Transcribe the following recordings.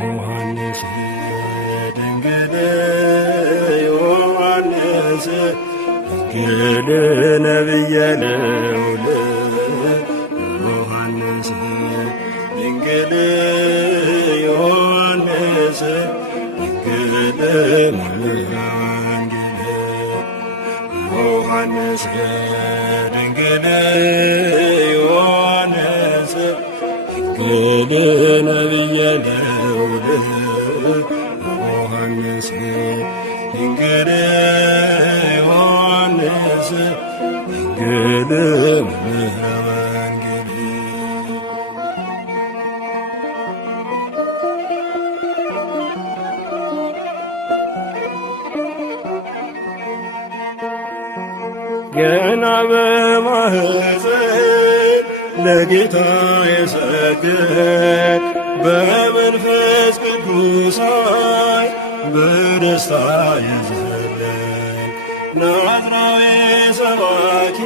ዮሐንስ ድንግል ዮሐንስ ድንግል ነቢየ ልዑል ዮሐንስ ድንግል ዮሐንስ ድንግል መምህረ ወንጌል ዮሐንስ ድንግል ዮሐንስ ድንግል ነቢየ ልዑል ዮሐንስ ድንግል ዮሐንስ ድንግል መምህረ ወንጌል ገና በማኅፀን ለጌታ የሰገድ በመንፈስ ቅዱስ ኃይል በደስታ የዘለል ናዝራዊ ሰባኪ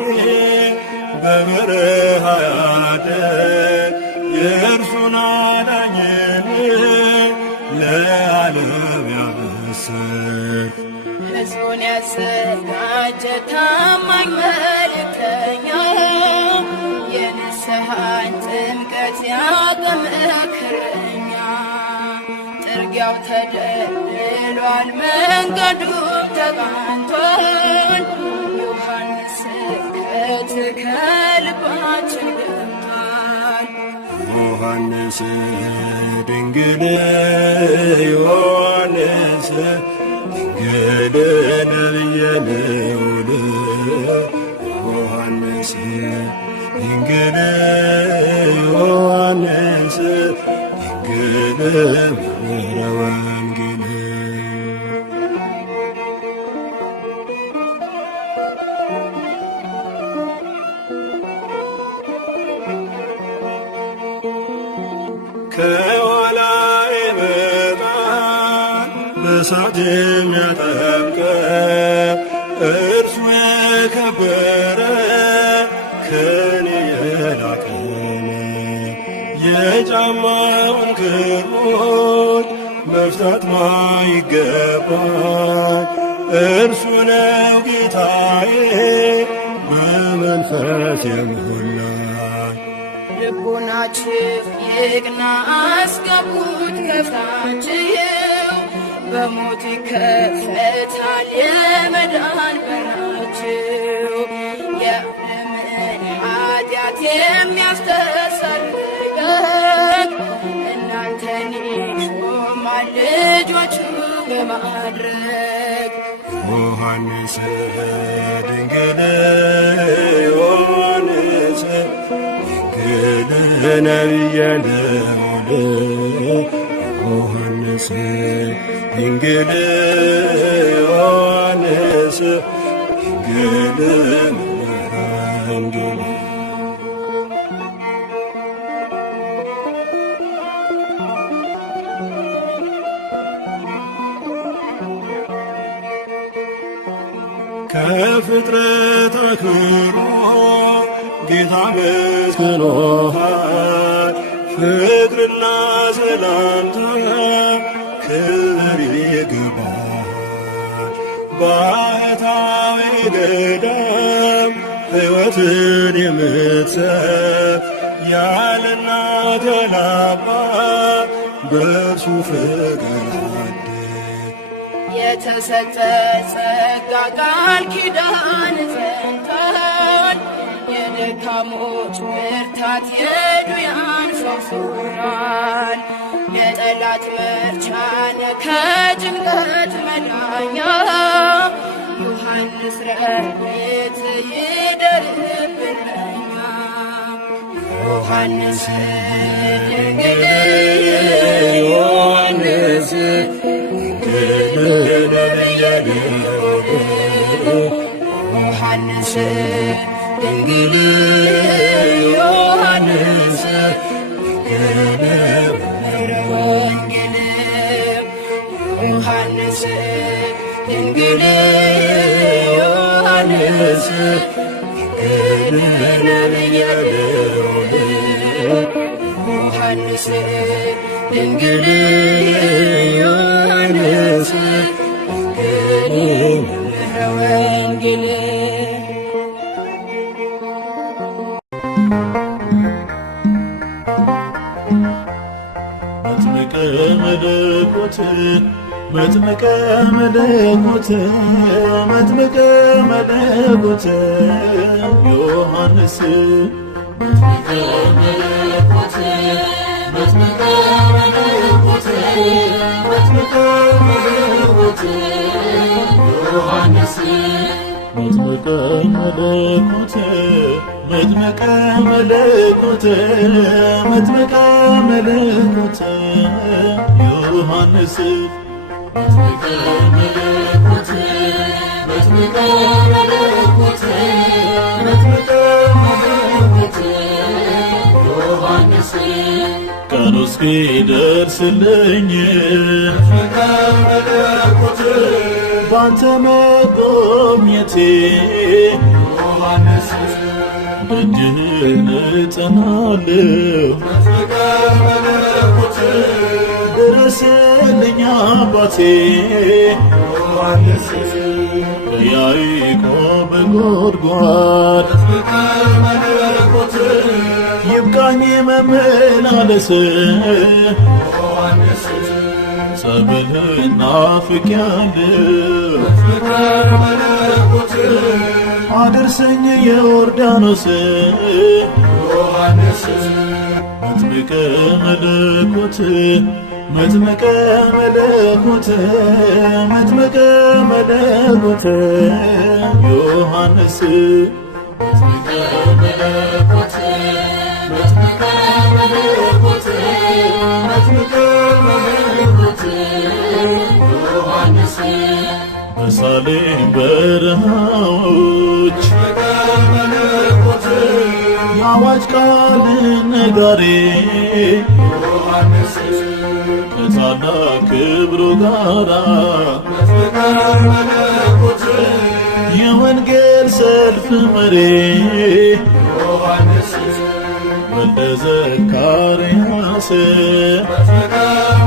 በበረሃ ያደግ የእርሱን አዳኝነት ለዓለም ያበስር ሕዝቡን ያዘጋጀ ታማኝ መልእክተኛ የንስሐን ጥምቀት ያጠመክረኛ ጥርጊያው ተደልድሏል መንገዱም ተቃንቷል ዮሐንስ ስብከት ከልባችን ገብቷል ዮሐንስ ድንግል ዮሐንስ ድንግል ነቢየ ልዑል ዮሐንስ ድንግል ዮሐንስ ድንግል መምህረ ወንጌል ከኋላ ይመጣል በእሳት የሚያጠምቀን እርሱ የከበረ ከኔ የላቀን የጫማውን ክሮች መፍታት ማይገባን እርሱ ነው ጌታዬ በመንፈስ የሞላን ልቡናችሁ ይቅና አስገቡት ከፍታችሁ በሞት ይከፈታል የመዳን በራችሁ የዓለምን ኃጢአት የሚያስተሰርይ እናንተን ይሾማል ልጆቹ በማድረግ ዮሐንስ ድንግል ዮሐንስ ድንግል ነቢየ ልዑል ዮሐንስ ድንግል ዮሐንስ ድንግል መምህረ ወንጌል ከፍጥረት አክብሮ ጌታ መስክኖሃል ፍቅርና ሰላምታ ክብር ይገባሃል ባህታዊ ገዳም ሕይወትን የምትሰጥ ያለ እናት ያለ አባት በእርሱ ፍቅር አደግ የተሰጠ ጸጋ ቃል ኪዳን ጸንቷል የደካሞች ብርታት የድውያን ፈውስ ሆኗል የጠላት መርቻነ ከጭንቀት መዳኛ ዮሐንስ ረድኤት ይደርብን ለኛ ዮሐንስ ድንግል ዮሐንስ ድንግል ነቢየ ልዑል ዮሐንስ ድንግል ዮሐንስ ድንግል መምህረ ወንጌል ዮሐንስ ድንግል ዮሐንስ ድንግል ነቢየ ልዑል ዮሐንስ ድንግል ዮሐንስ ድንግል መምህረ ወንጌል መጥምቀ መለኮት መጥምቀ መለኮት መጥምቀ መለኮት ዮሐንስ መጥምቀ መለኮት መጥምቀ መለኮት መጥምቀ መለኮት ዮሐንስ መጥምቀ መለኮት መጥምቀ መለኮት መጥምቀ መለኮት ዮሐንስ መጥምቀ መለኮት መጥምቀ መለኮት መጥምቀ መለኮት ዮሐንስ ቀኑ እስኪደርስልኝ መጥምቀ መለኮት ባንተ መጎብኘቴ ዮሐንስ ደጅህን እጠናለሁ መጥምቀ መለኮት ድረስልኝ አባቴ ዮሐንስ ያዕቆብ ጉድጓድ መጥምቀ መለኮት ይብቃኝ መመላለስ ዮሐንስ ጸበልህን ናፍቄያለሁ መጥምቀ መለኮት አድርሰኝ የዮርዳኖስ ዮሐንስ መጥምቀ መለኮት መጥምቀ መለኮት መጥምቀ መለኮት ዮሐንስ መጥምቀ መለኮት መጥምቀ መለኮት መጥምቀ መለኮት ዮሐንስ በሳሌም በረሃዎች መለኮት የአዋጅ ቃል ነጋሪ ዮሐንስ ከታላቅ ክብሩ ጋራ መጥምቀ መለኮት የወንጌል ሰልፍ መሪ ዮሐንስ ወልደ ዘካርያስ መጥምቀ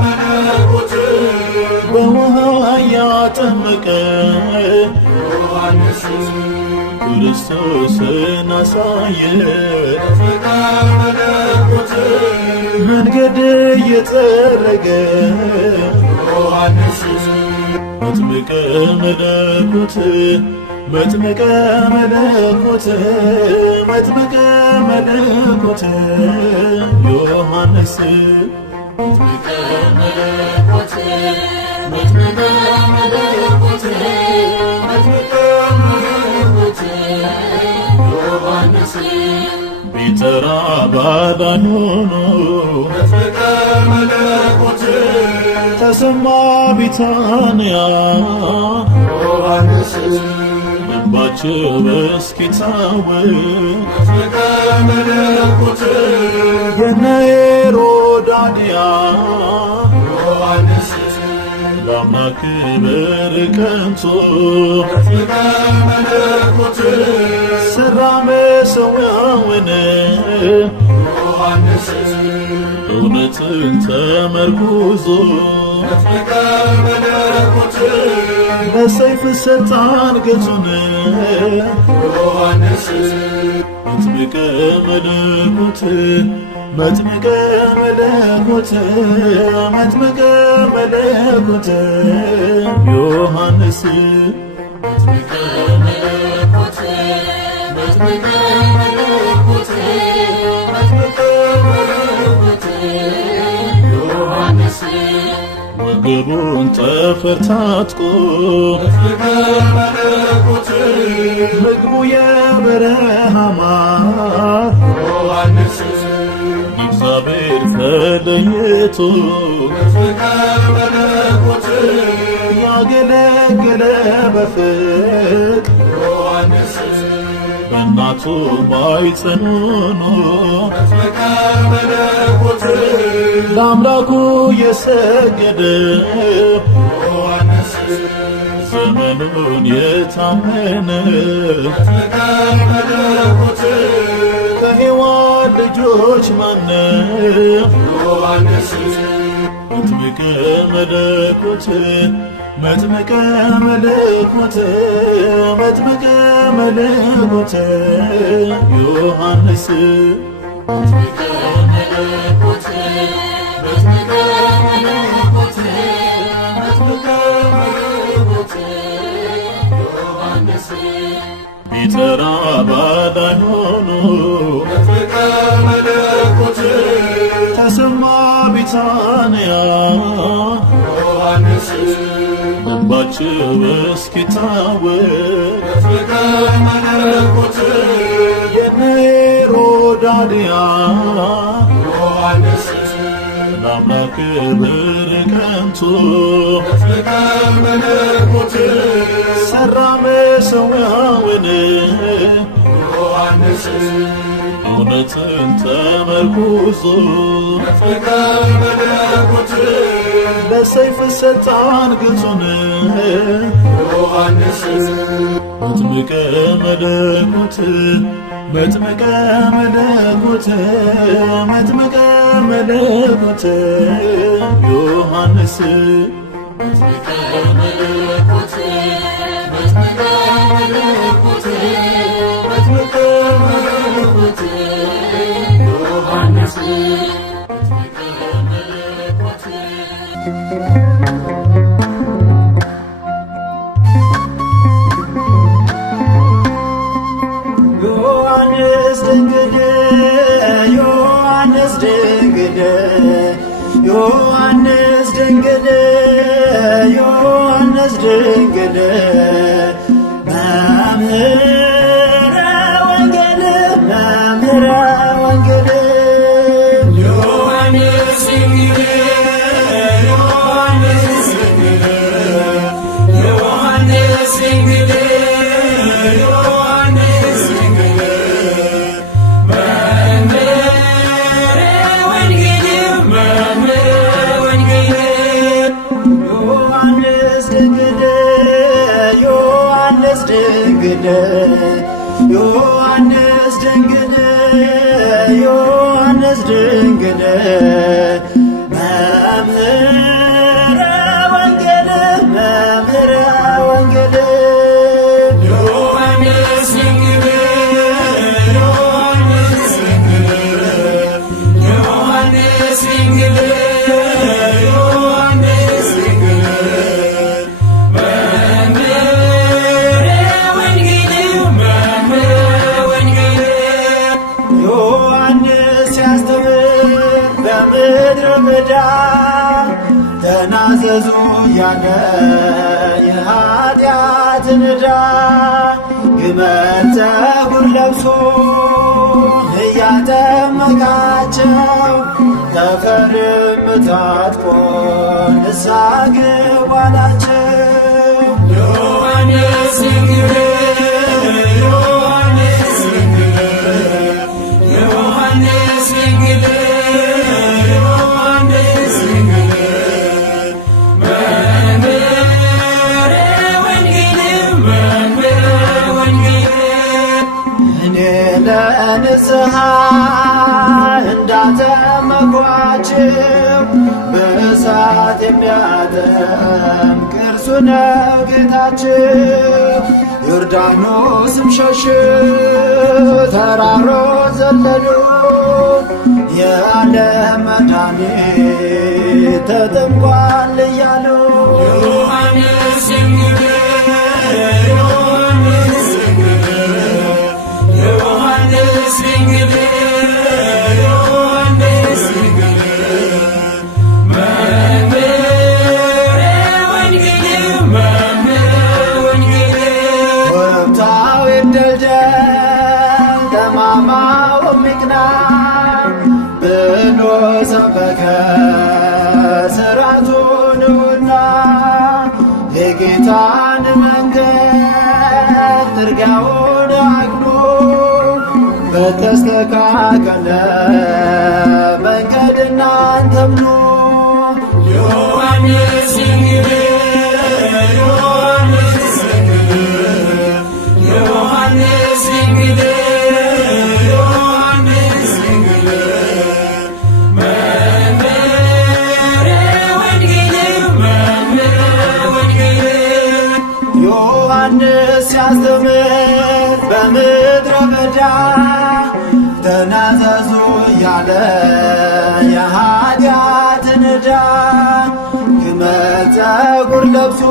መለኮት በውሃ ያጠመቀ ዮሐንስ ክርስቶስን አሳየ መጥምቀ መለኮት መንገድ እየጠረገ ዮሐንስ መጥምቀ መለኮት መጥምቀ መለኮት መጥምቀ መለኮት ዮሐንስ መጥምቀ መለኮት መጥምቀ መለኮት መጥምቀ መለኮት ዮሐንስ ቢጠራ ባዳን ሆኖ መጥምቀ መለኮት ተሰማ ቢታንያ ዮሐንስ ልባቸው እስኪታወቅ መጥምቀ መለኮት የነ ሄሮድያ ዮሐንስ ለአምላክ ክብር ቀንቶ መጥምቀ መለኮት ሠራ መሠዊያውን ዮሐንስ እውነትን ተመርኩዞ መጥምቀ መለኮት ለሰይፍ ሰጠ አንገቱን ዮሐንስ መጥምቀ መለኮት መጥምቀ መለኮት መጥምቀ መለኮት ዮሐንስ መጥምቀ መለኮት መጥምቀ መለኮት መጥምቀ መለኮት ዮሐንስ ወገቡን ጠፍር ታጥቆ መጥምቀ መለኮት ምግቡ የበረሃ ማር ዮሐንስ እግዚአብሔር ተለይቶ መጥምቀ መለኮት ያገለገለ በፍቅር ዮሐንስ በእናቱ ማኅፀን ሆኖ መጥምቀ መለኮት ለአምላኩ የሰገደ ዮሐንስ ዘመኑን የታመነ መጥምቀ መለኮት ከሔዋን ልጆች ማነው? ዮሐንስ መጥምቀ መለኮት መጥምቀ መለኮት መጥምቀ መለኮት ዮሐንስ መጥምቀ መለኮት መጥምቀ መለኮት መጥምቀ መለኮት ዮሐንስ ቢጠራ ባዳኝ ሆኖ መጥምቀ መለኮት ተሰማ ቢታንያ ዮሐንስ ልባቸው እስኪታወቅ መጥምቀ መለኮት የኔሮዳድያ ዮሐንስ ለአምላክ ክብር ቀንቶ መጥምቀ መለኮት ሠራ መሠዊያውን ዮሐንስ እውነትን ተመርኩዞ መጥምቀ መለኮት ለሰይፍ ሰጣን ግጹን ዮሐንስ መጥምቀ መለኮት መጥምቀ መለኮት መጥምቀ መለኮት ዮሐንስ መጥምቀ መለኮት መጥምቀ መለኮት መጥምቀ መለኮት ዮሐንስ መጥምቀ መለኮት ዮሐንስ ድንግል ዮሐንስ ድንግል ዮሐንስ ድንግል ዮሐንስ ድንግል መምህረ ወንጌል መምህረ ወንጌል ዮሐንስ ድንግል ዮሐንስ ድንግል ዮሐንስ ድንግል ዮሐንስ ድንግል መምህረ ወንጌል መምህረ ወንጌል ዮሐንስ ድንግል ዮሐንስ ድንግል ዮሐንስ ድንግል ዮሐንስ ድንግል መምህረ ወንጌል መምህረ ወንጌል ዮሐንስ ድንግል ዮሐንስ ድንግል ዮሐንስ ድንግል ዮሐንስ ድንግል መምህረ ወንጌል መምህረ ወንጌል ዮሐንስ ሲያስተምር በምድረ በዳ ተናዘዙ ያለ የኃጢአትን ዕዳ ግመል ጠጉር ለብሶ እያጠመቃቸው ጠፈርም ታጥቆ ንስሐ ግቡ አላቸው። ዮሐንስ ድንግል ዮሐንስ ድንግል ዮሐንስ ድንግል ዮሐንስ ድንግል መምህረ ወንጌል መምህረ ወንጌል እኔ ለንስሐ እንዳጠመኳችሁ በእሳት የሚያጠምቅ እርሱ ነው ጌታችሁ። ዮርዳኖስም ሸሹ ተራሮች ዘለሉ የዓለም መድኃኒት ተጠምቋል እያሉ ዮሐንስ ድንግል ዮሐንስ ድንግል ዮሐንስ ድንግል ዮሐንስ ድንግል መምህረ ወንጌል መምህረ ወንጌል ወቅታው ይደልደል ጠማማው ሚቅና ብሎ ሰበከ ሥርዓቱ ነውና የጌታን መንገድ ጥርጊያውን አቅኑ በተስተካከለ መንገድ እናንተም ኑ። ዮሐንስ ድንግል ዮሐንስ ድንግል ዮሐንስ ድንግል ዮሐንስ ተናዘዙ እያለ የኃጢአትን ዕዳ ግመል ፀጉር ለብሶ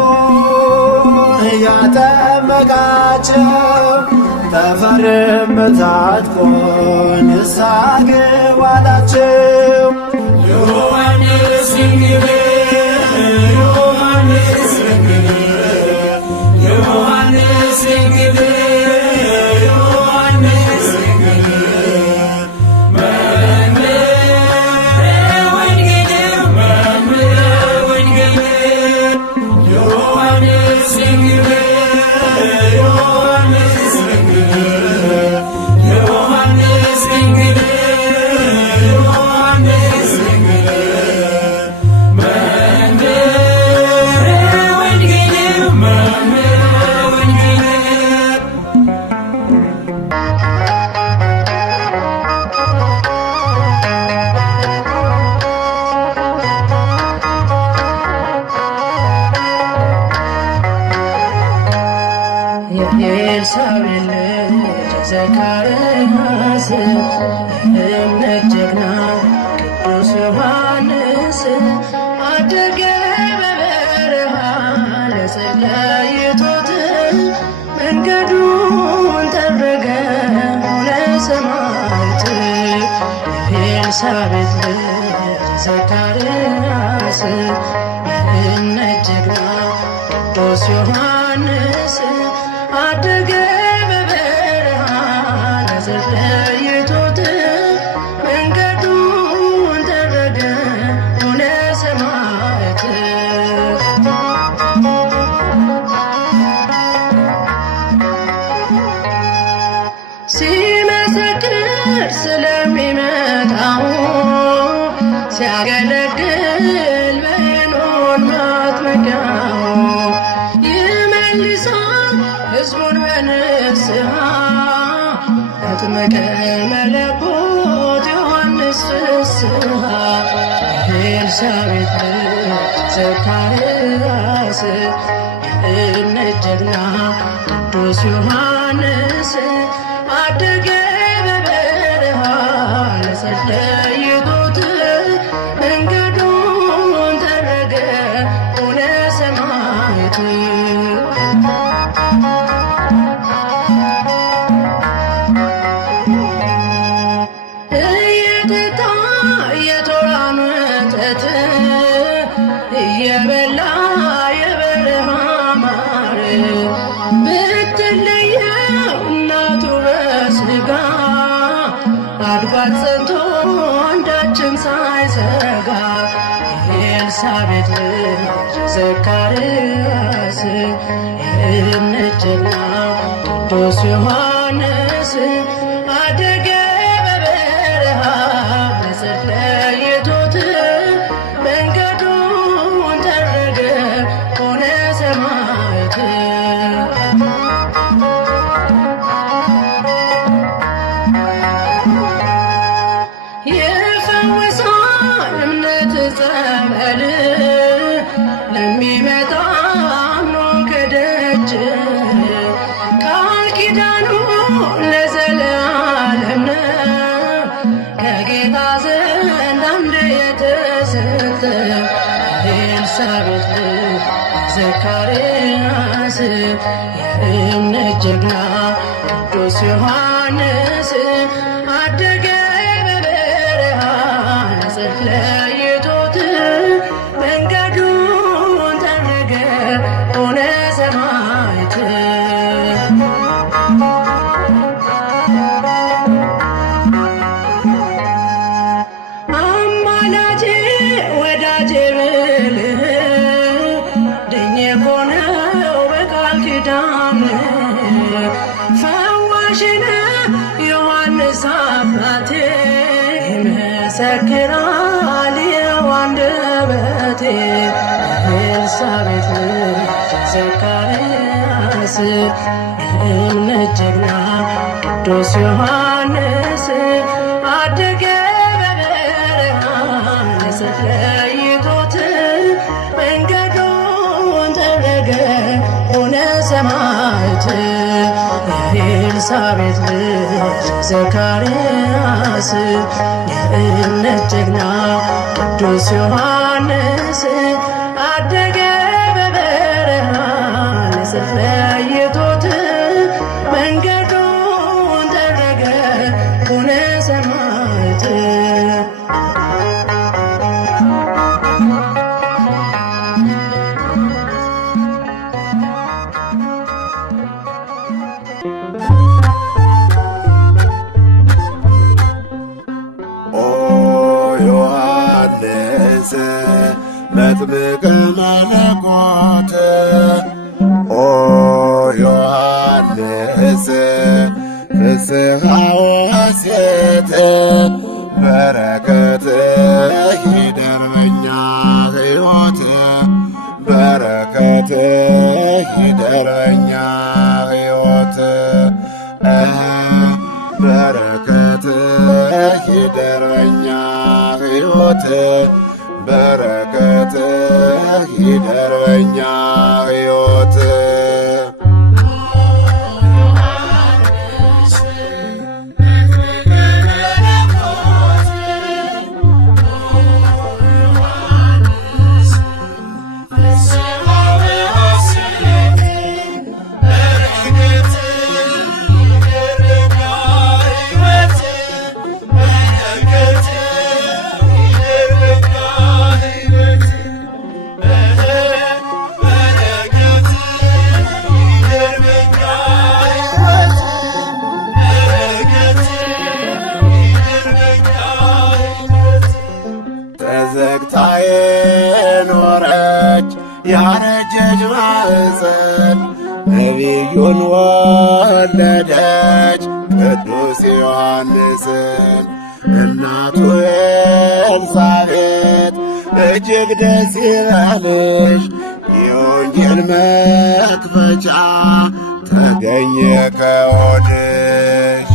እያጠመቃቸው ጠፈርም ታጥቆ ንስሐ ግቡ አላቸው። ዮሐንስ እንግዲህ ዮሐንስ እንግዲህ የኤልሳቤጥ ልጅ ዘካርያስ የእምነት ጀግና ቅዱስ ዮሐንስ አደገ በበረሃ ለጸለይቶት መንገዱን ጠረገ ሆነ ሰማዕት። የኤልሳቤጥ ልጅ ዘካርያስ የእምነት ጀግና ቅዱስ ዮሐንስ አደገ በበረሃ ለጸለይቶት መንገዱን ጠረገ ሆነ ሰማዕት። ሲመሰክር ስለሚመጣው ሲያገለግል በኖር ማጥመቂያው ይመልሳል ሕዝቡን በንስሐ አጥመቀ መለኮት ዮሐንስ ፍስሐ። የኤልሳቤጥ ልጅ ዘካርያስ የእምነት ጀግና ቅዱስ ዮሐንስ አደገ በበረሃ ለጸለይቶት መንገዱን ጠረገ ሆነ ሰማዕት። እየጠጣ የቶራን ወተት እየበላ የበረሃ ማር ብትለየው እናቱ በሥጋ አድጓት ጸንቶ አንዳችም ሳይሰጋ። የኤልሳቤጥ ልጅ ዘካርያስ የእምነት ጀግና ቅዱስ ዮሐንስ አደገ በበረሃ ለጸለይቶት መንገዱን ጠረገ ሆነ ሰማዕት። የፈወሳል እምነት ጸበል ለሚመጣ አምኖ ከደጅ ቃል ኪዳኑ ለዘለዓለም ነው ከጌታ ዘንድ አንድ የተሰጠ። የኤልሳቤጥ ልጅ ዘካርያስ የእምነት ጀግና ቅዱስ ዮሐንስ አደገ በበረሃ ለጸለይቶት መንገዱን ጠረገ ሆነ ሰማዕት። አማላጄ ወዳጄ ብልህ ድኜ እኮ ነው በቃል ኪዳን ፈዋሽ ነህ ዮሐንስ አባቴ ይመሰክራል ይኸው አንደበቴ። የኤልሳቤጥ ልጅ ዘካርያስ የእምነት ጀግና ቅዱስ ዮሐንስ አደገ በበረሃ ለጸለይቶት መንገዱን ጠረገ ሆነ ሰማዕት። የኤልሳቤጥ ልጅ ዘካርያስ የእምነት ጀግና ቅዱስ ዮሐንስ አደገ በበረሃ ለሰልፍ ለይቶት መንገዱን ጠረገ ሆነ ሰማዕት። ዮሐንስ መጥምቀ መለኮት ኦ ዮሐንስ ፍስሐ ወሐሴት በረከትህ ይደር በኛ ሕይወት በረከትህ ይደር በኛ ሕይወት በረከትህ ይደር በኛ ሕይወት በረከትህ ይደር በኛ ሕይወት ተዘግታ የኖረች ያረጀች ማኅፀን ነቢዩን ወለደች ቅዱስ ዮሐንስን። እናቱ ኤልሳቤጥ እጅግ ደስ ይበልሽ የወንጌል መክፈቻ ተገኘ ከሆድሽ።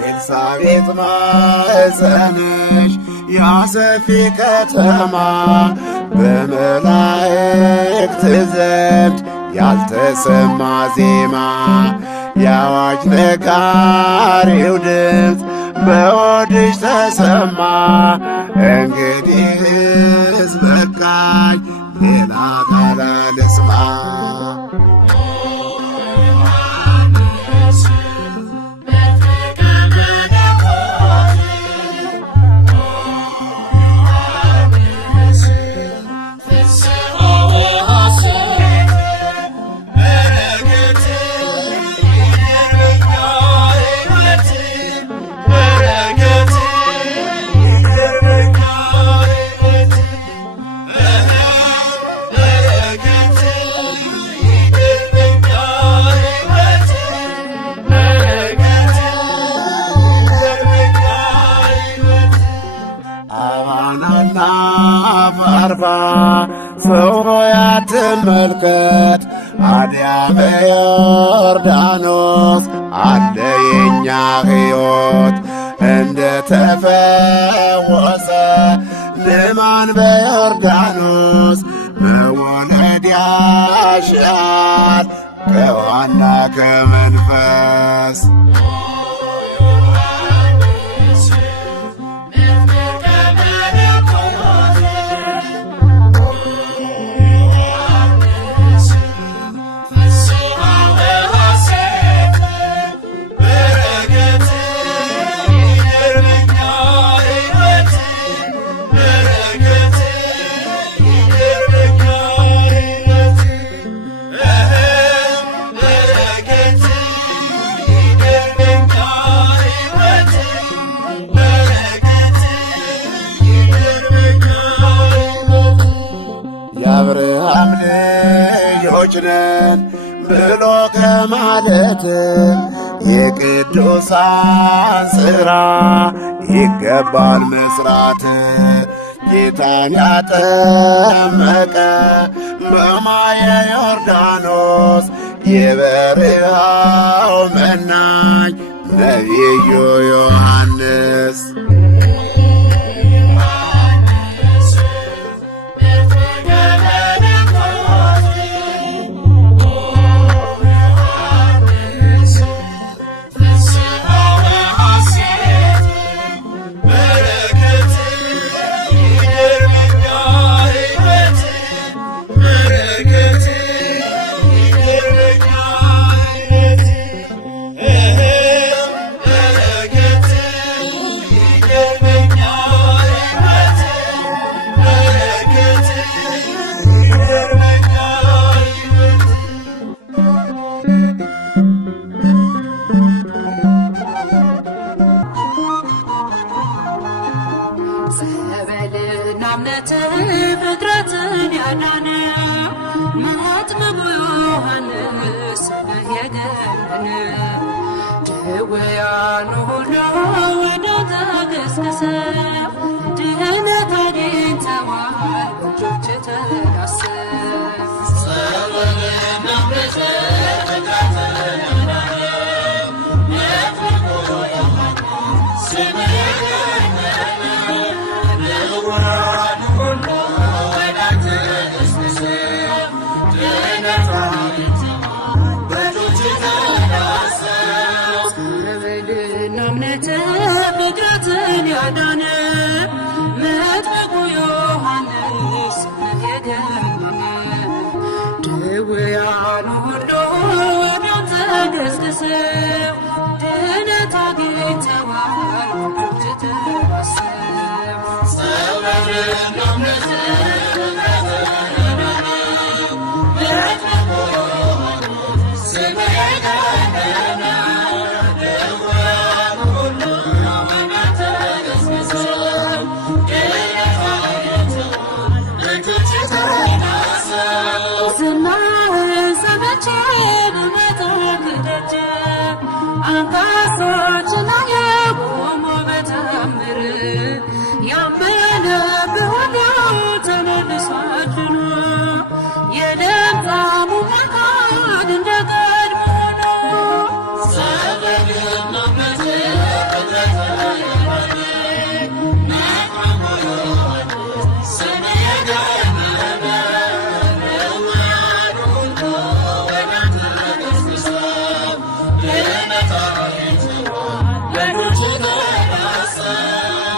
ኤልሳቤጥ ማኅፀንሽ ያሰፊ ከተማ በመላእክት ዘንድ ያልተሰማ ዜማ የአዋጅ ነጋሪው ድምፅ በሆድሽ ተሰማ። እንግዲህስ በቃኝ ሌላ ቃል አልስማ። አባናና አርባ ሰው ሆይ አትመልከት፣ አድያመ ዮርዳኖስ አለ የኛ ሕይወት። እንደ ተፈወሰ ንዕማን በዮርዳኖስ መወለድ ያሻል ከውሃና ከመንፈስ። ነን ብሎ ከማለት የቅዱሳን ሥራ ይገባል መስራት። ጌታን ያጠመቀ በማየ ዮርዳኖስ የበረሃው መናኝ ነቢዩ ዮሐንስ ጸበልና እምነት ፍጥረትን ያዳነ መጥምቁ ዮሐንስ የገነነ ድውያኑ ሁሉ ወደ ተገስግሰው ድኅነት አግኝተዋል እጆች ተዳሰው። ጸበልና እምነት ፍጥረትን ያዳነ መጥምቁ ዮሐንስ ፍጥረትን ያዳነ መጥምቁ ዮሐንስ የገነነ ድውያኑ ሁሉ ወደ ተገስግሰው ድኅነት አግኝተዋል እጆች ተዳሰው። ጸበልና እምነት ፍጥረትን ያዳነ መጥምቁ ዮሐንስ የገነነ አንካሶችን አየሁ ቆሞ በተአምር ያመነ በሁሉ ተመልሶ አድኖ የለምጻሙ መካን እንደ ቀድሞ ነው። ጸበልና እምነት ፍጥረትን ያዳነ መጥምቁ ዮሐንስ የገነነ ድውያኑ ሁሉ ወደ ተገስግሰው ድኅነት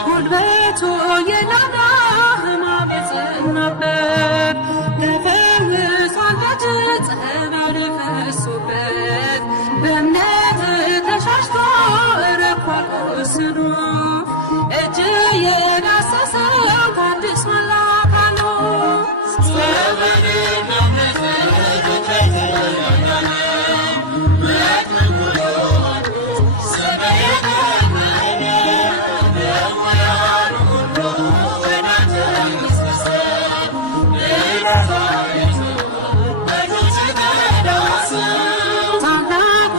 ጉልበቱ የላላ ሕማም የጸናበት ተፈውሷል ጸበል ፈሶበት በእምነት ተሻሽቶ ረኳል ቁስሉ እጅ የዳሰሰው ታድሷል አካሉ። ጸበልና እምነት ፍጥረትን ያዳነ መጥምቁ ዮሐንስ የገነነ ድውያኑ ሁሉ ወደ ተገስግሰው ድኅነት አግኝተዋል እጆች ተዳሰው። ታላቁ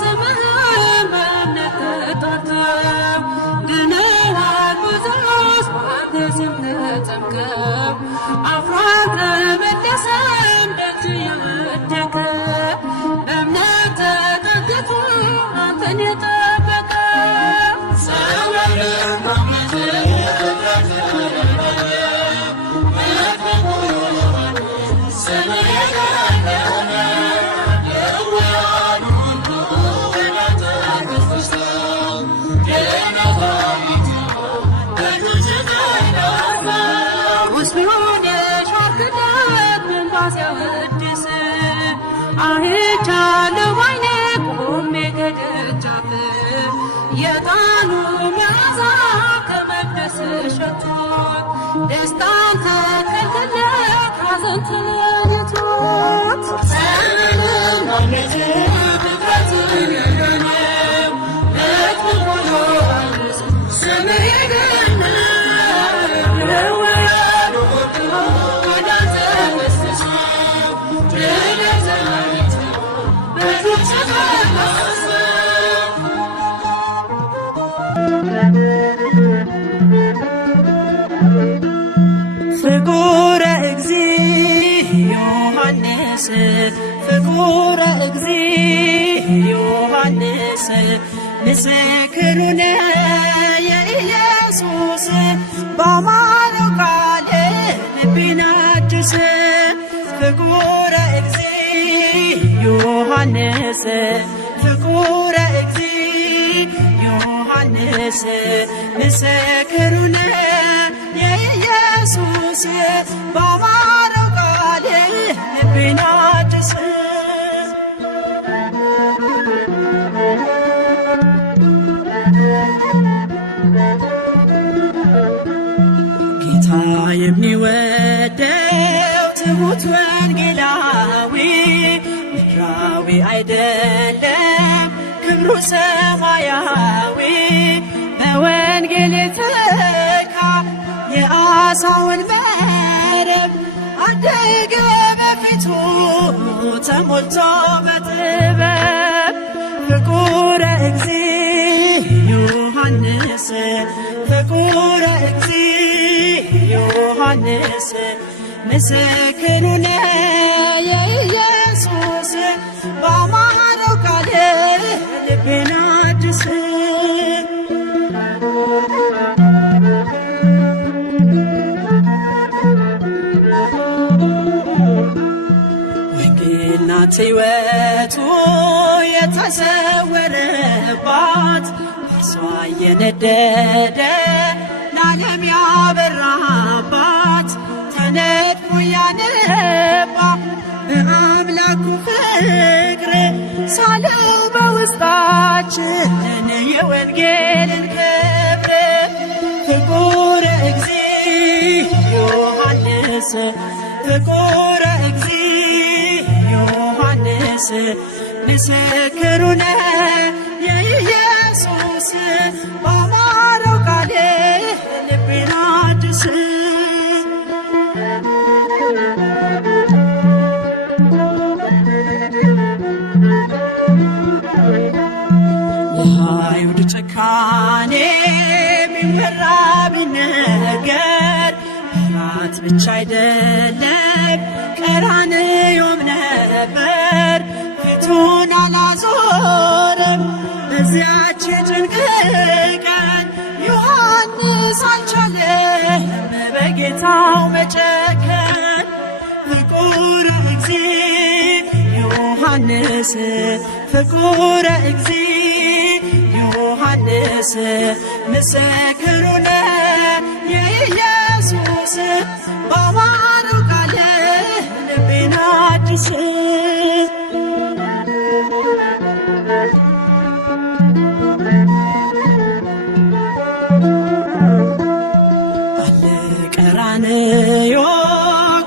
ስምህን በእምነት ተጠርተው ድነዋል ብዙዎች በአንተ ስም ተጠምቀው አፍሮ አልተመለሰም ደጅ የወደቀ በእምነት ተጠግቶ አንተን የጠበቀ። ጸበልና እምነት ፍጥረትን ያዳነ መጥምቁ ዮሐንስ የገነነ ድውያኑ ሁሉ ወደ ተገስግሰው ድኅነት አግኝተዋል እጆች ተዳሰው። ቁስሉን የሻርክለት መንፈስ ያወድስ አይቻለሁ ባይኔ ቆሜ ከደጃፍ የዕጣኑ መዓዛ ከመቅደስ ሸቶት ደስታን ተከልክለት ሐዘን ተለይቶት። ጸበልና እምነት ፍጥረትን ያዳነ መጥምቁ ዮሐንስ የገነነ ድውያኑ ሁሉ ወደ ተገስግሰው ድኅነት ፍቁረ እግዚእ ዮሐንስ ምስክሩ ነው የኢየሱስ በአማረው ቃል ልቤን አድስ ፍቁረ እግዚእ ዮሐንስ ፍቁረ እግዚእ ዮሐንስ ምስክሩ ነው የኢየሱስ በአማረው ቃል ልቤን አድስ ጌታ የሚወደው ትሑት ወንጌላዊ ምድራዊ አይደለም ክብሩ ሰማያዊ በወንጌል የተካ የዓሣውን መረብ አደገ በፊቱ ተሞልቶ በጥበብ ፍቁረ እግዚእ ዮሐንስ ፍቁረ እግዚእ ዮሐንስ ምስክሩ ነው የኢየሱስ በአማረው ቃል ልቤን አድስ ወንጌል ናት ሕይወቱ የተሰወረባት እርሷ እየነደደ ለዓለም ያበራባት ተነድፎ ያነባ በአምላኩ ፍቅር ሳለው በውስጣችን የወንጌልን ክብር ፍቁረ እግዚእ ዮሐንስ ፍቁረ እግዚእ ዮሐንስ ምስክሩ ነው የኢየሱስ በአማረው ቃል ልቤን አድስ የአይሁድ ጭካኔ ቢወራ ቢነገር ራት ብቻ አይደለም ቀራንዮም ነበር ፊቱን አላዞረም በዚያች ጭንቅ ቀን ዮሐንስ አልቻለም በጌታው መጨከን ፍቁረ እግዚእ ዮሐንስ ፍቁረ እግዚእ ዮሐንስ ምስክሩ ነው የኢየሱስ በአማረው ቃል ልቤን አድስ አለ ቀራንዮ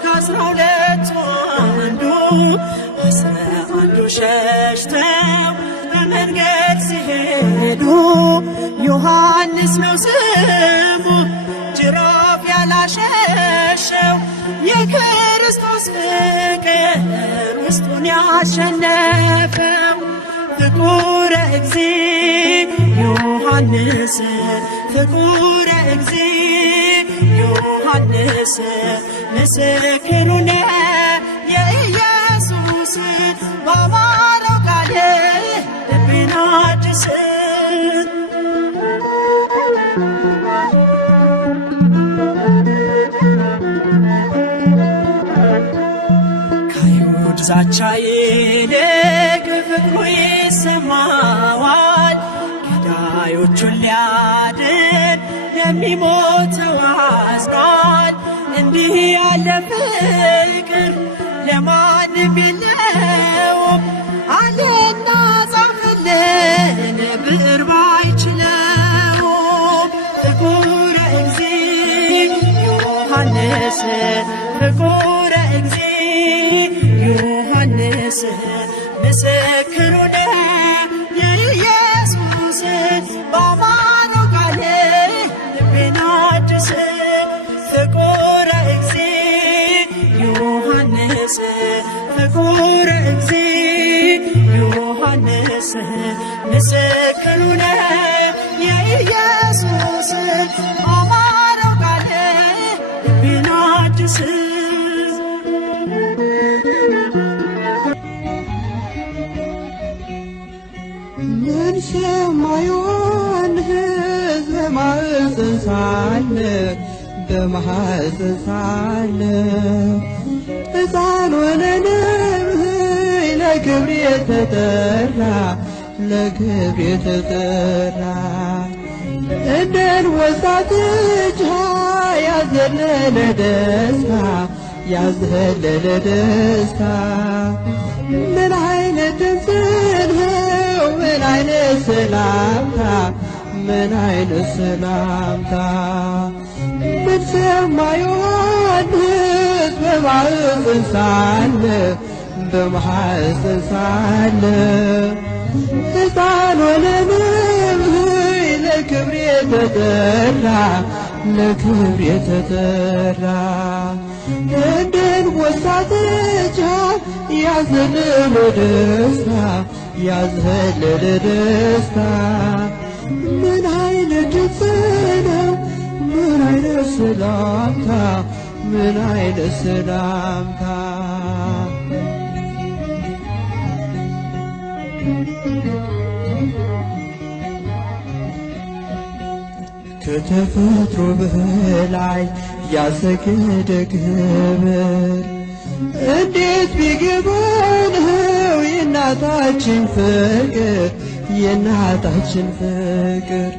ከ12 አንዱ 11 ሸሽተው በመንገድ ሲሄዱ ዮሐንስ ነው ስሙ ጅራፍ ያላሸሸው የክርስቶስ ፍቅር ውስጡን ያሸነፈው ፍቁረ እግዚእ ዮሐንስ ፍቁረ እግዚእ ዮሐንስ ምስክሩ ነው የኢየሱስ በአማረው ቃል ልቤን አድስ ከአይሁድ ዛቻ ይልቅ ፍቅሩ ይሰማዋል ገዳዮቹን ሊያድን የሚሞተው አዝኗል እንዲህ ያለ ፍቅር ለማንም የለውም አለና ጻፈልን ብዕር ባይችለውም ፍቁረ እግዚእ ዮሐንስ ፍቁረ እግዚእ ዮሐንስ ምስክሩ ነው የኢየሱስ በአማረው ቃል ልቤን አድስ ፍቁረ እግዚእ ዮሐንስ ፍቁረ እግዚእ ዮሐንስ ምስክሩ ነው የኢየሱስ በአማረው ቃል ልቤን አድስ በማኅፀን ሳለ በማኅፀን ሳለ ሕፃን ሆነን ለክብር የተጠራ ለክብር የተጠራ እንደ አንበሳ ጥጃ ያዘለለ ደስታ ያዘለለ ደስታ ምን አይነት ድምፅ ነው ምን አይነት ሰላምታ ምን አይነት ሰላምታ ምን ሰማ ዮሐንስ በማኅፀን ሳለ በማኅፀን ሳለ ሕፃን ሆነን ለክብር የተጠራ ለክብር የተጠራ እንደ አንበሳ ጥጃ ያዘለለ ደስታ ያዘለለ ደስታ ምን አይነት ድምፅ ነው ምን አይነት ሰላምታ ምን አይነት ሰላምታ ከተፈጥሮ በላይ ያሰገደ ክብር እንዴት ቢገባን ነው የእናታችን ፍቅር የእናታችን ፍቅር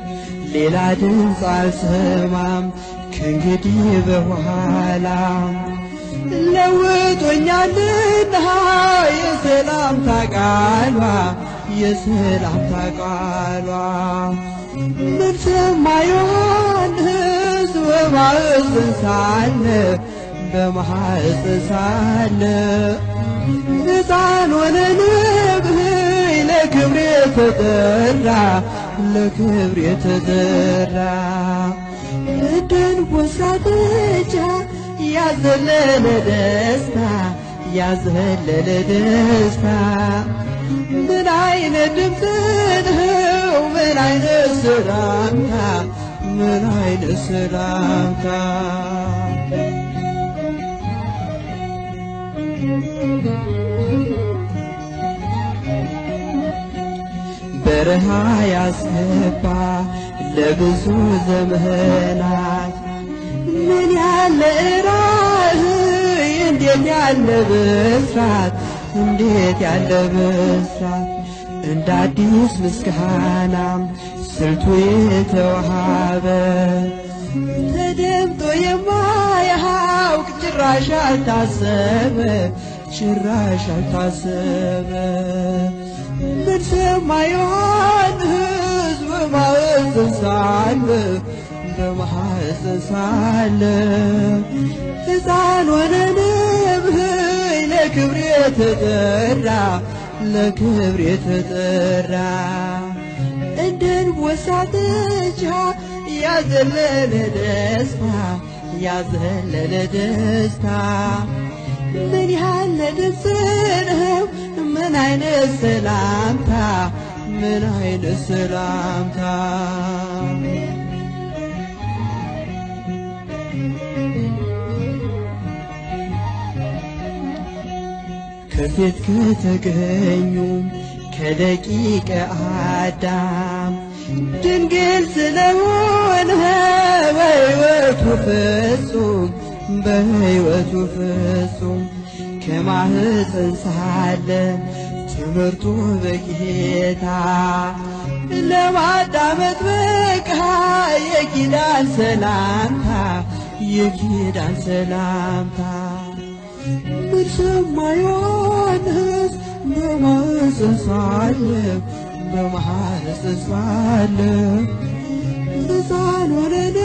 ሌላ ድምፅ አልሰማም ከእንግዲህ በኋላ ለውጦኛልና የሰላምታ ቃሏ የሰላምታ ቃሏ ምን ሰማ ዮሐንስ በማኅፀን ሳለ በማኅፀን ሳለ ሕፃን ሆነን ለክብር የተጠራ ለክብር የተጠራ እንደ አንበሳ ጥጃ ያዘለለ ደስታ ያዘለለ ደስታ ምን አይነት ድምፅ ነው ምን አይነት ሰላምታ ምን አይነት ሰላምታ በረሃ ያስገባ ለብዙ ዘመናት ምን ያለ ራእይ እንዴት ያለ ብስራት እንዴት ያለ ብስራት እንደ አዲስ ምስጋና ስልቱ የተዋሃበ ተደምጦ የማያውቅ ጭራሽ አልታሰበ ጭራሽ አልታሰበ ምን ሰማ ዮሐንስ በማኅፀን ሳለ በማኅፀን ሳለ ሕፃን ሆነን ለክብር የተጠራ ለክብር የተጠራ እንደ አንበሳ ጥጃ ያዘለለ ደስታ ያዘለለ ደስታ ምን ያለ ደስ ነው ምን አይነት ሰላምታ ምን አይነት ሰላምታ ከሴት ከተገኙ ከደቂቀ አዳም ድንግል ስለሆነ በሕይወቱ ፍጹም በሕይወቱ ፍጹም ከማኅፀን ሳለ ትምህርቱ በጌታ ለማዳመጥ በቃ የኪዳን ሰላምታ የኪዳን ሰላምታ ምን ሰማ ዮሐንስ በማኅፀን ሳለ በማኅፀን ሳለ ሕፃን ሆነን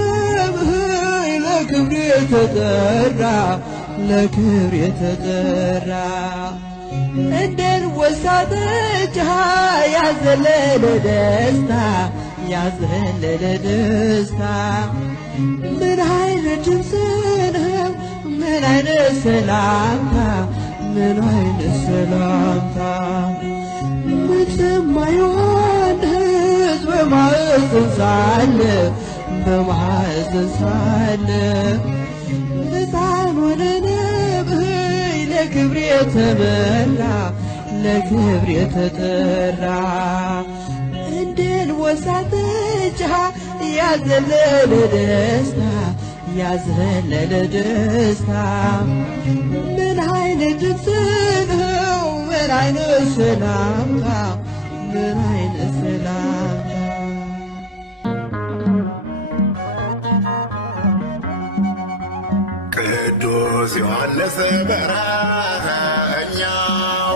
ለክብር የተጠራ ለክብር የተጠራ እንደ አንበሳ ጥጃ ያዘለለ ደስታ ያዘለለ ደስታ ምን አይነት ድምፅ ነው ምን አይነት ሰላምታ ምን አይነት ሰላምታ ምን ሰማ ዮሐንስ በማኅፀን ሳለ በማኅፀን ሳለ ሕፃን ሆነን ለክብር የተመራ ለክብር የተጠራ እንደ አንበሳ ብቻ ያዘለለ ደስታ ያዘለለ ደስታ ምን አይነት ድምፅ ነው ምን አይነት ሰላምታ ምን አይነት ሰላምታ ቅዱስ ዮሐንስ በረኛው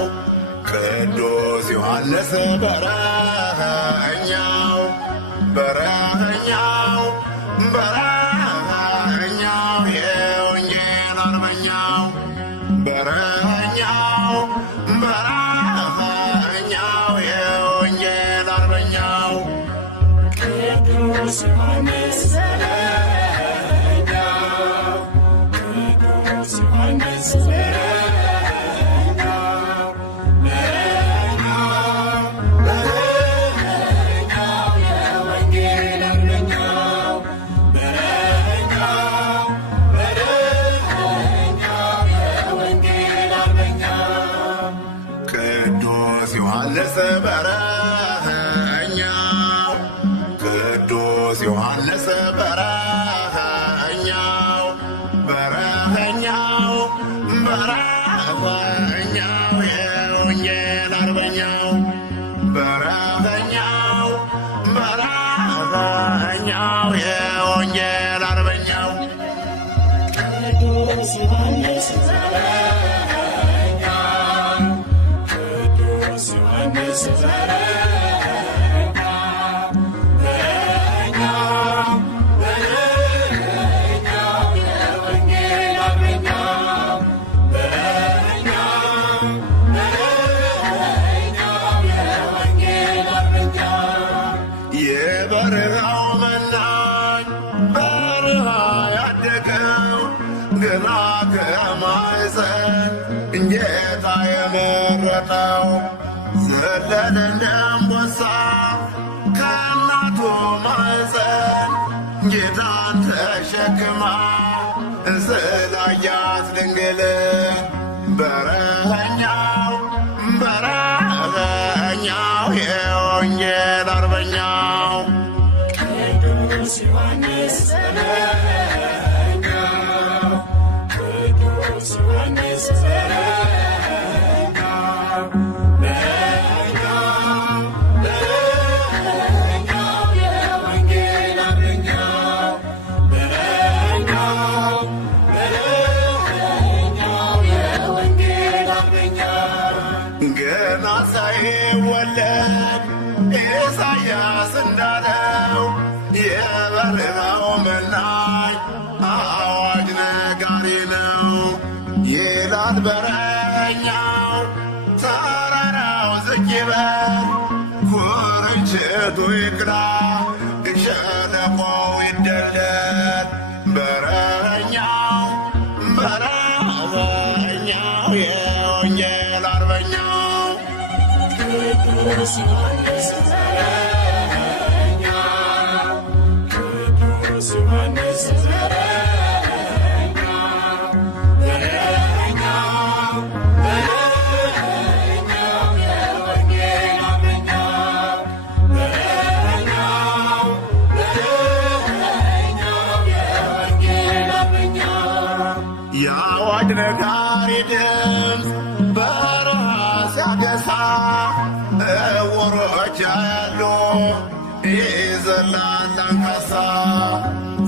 ቅዱስ ዮሐንስ በረኛው በረኛው በረኛው የወንጌል አርበኛው በረኛው በረኛው የወንጌል አርበኛው ቅዱስ ዮሐንስ በረኛው ቅዱስ ዮሐንስ በረኛው ቅዱስ ዮሐንስ በረኛው በረኛው በረኛው የወንጌል አርበኛው በረኛው በረኛው የወንጌል አርበኛው ቅዱስ ዮሐንስ በረኛው ቅዱስ ዮሐንስ የበረሃው መናኝ በረሃ ያደገው ገና ከማኅፀን ጌታ የመረጠው ዘለለ እንደ አንበሳ ከእናቱ ማኅፀን ጌታን ተሸክማ ስላያት ድንግል በረኛው በረኛው የወንጌል አርበኛው ቅዱስ ዮሐንስ በረኛው ቅዱስ ዮሐንስ በረኛው በረኛው በረኛው የወንጌል አርበኛው በረኛው በረኛው የወንጌል አርበኛው ገና ሳይወለድ ኢሳያስ እንዳለው የበረሃው መናኝ አዋጅ ነጋሪ ነው ይላል በረኛው። ተራራው ዝቅ ይበል ኩርንችቱ ይቅላ ሸለቆው ይደልደል በረኛው በረኛው የወንጌል አርበኛው ቅዱስ ዮሐንስ በረኛው ቅዱስ ዮሐንስ በረኛው በረኛው በረኛው የወንጌል አርበኛው በረኛው በረኛው የወንጌል አርበኛው የአዋጅ ነጋሪ ድምፅ በረሃ ሲያገሳ እውሮች ያሉ ይዘላል አንካሳ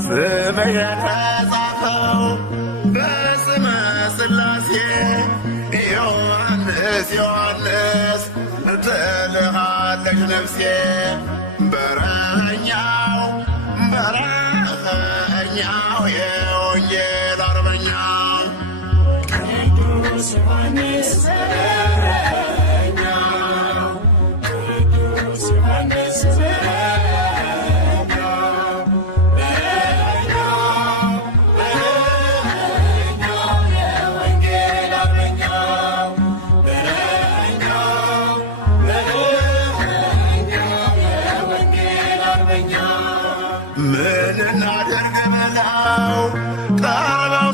ስምህ የተጻፈው በስመ ሥላሴ ዮሐንስ ዮሐንስ ትልሃለች ነፍሴ በረኛው በረኛው የወንጌል አርበኛው ቅዱስ ዮሐንስ በረኛው ቅዱስ ዮሐንስ በረኛው በረኛው በረኛው የወንጌል አርበኛው በረኛው በረኛው የወንጌል አርበኛው ምን እናደርግ ብለው ቀርበው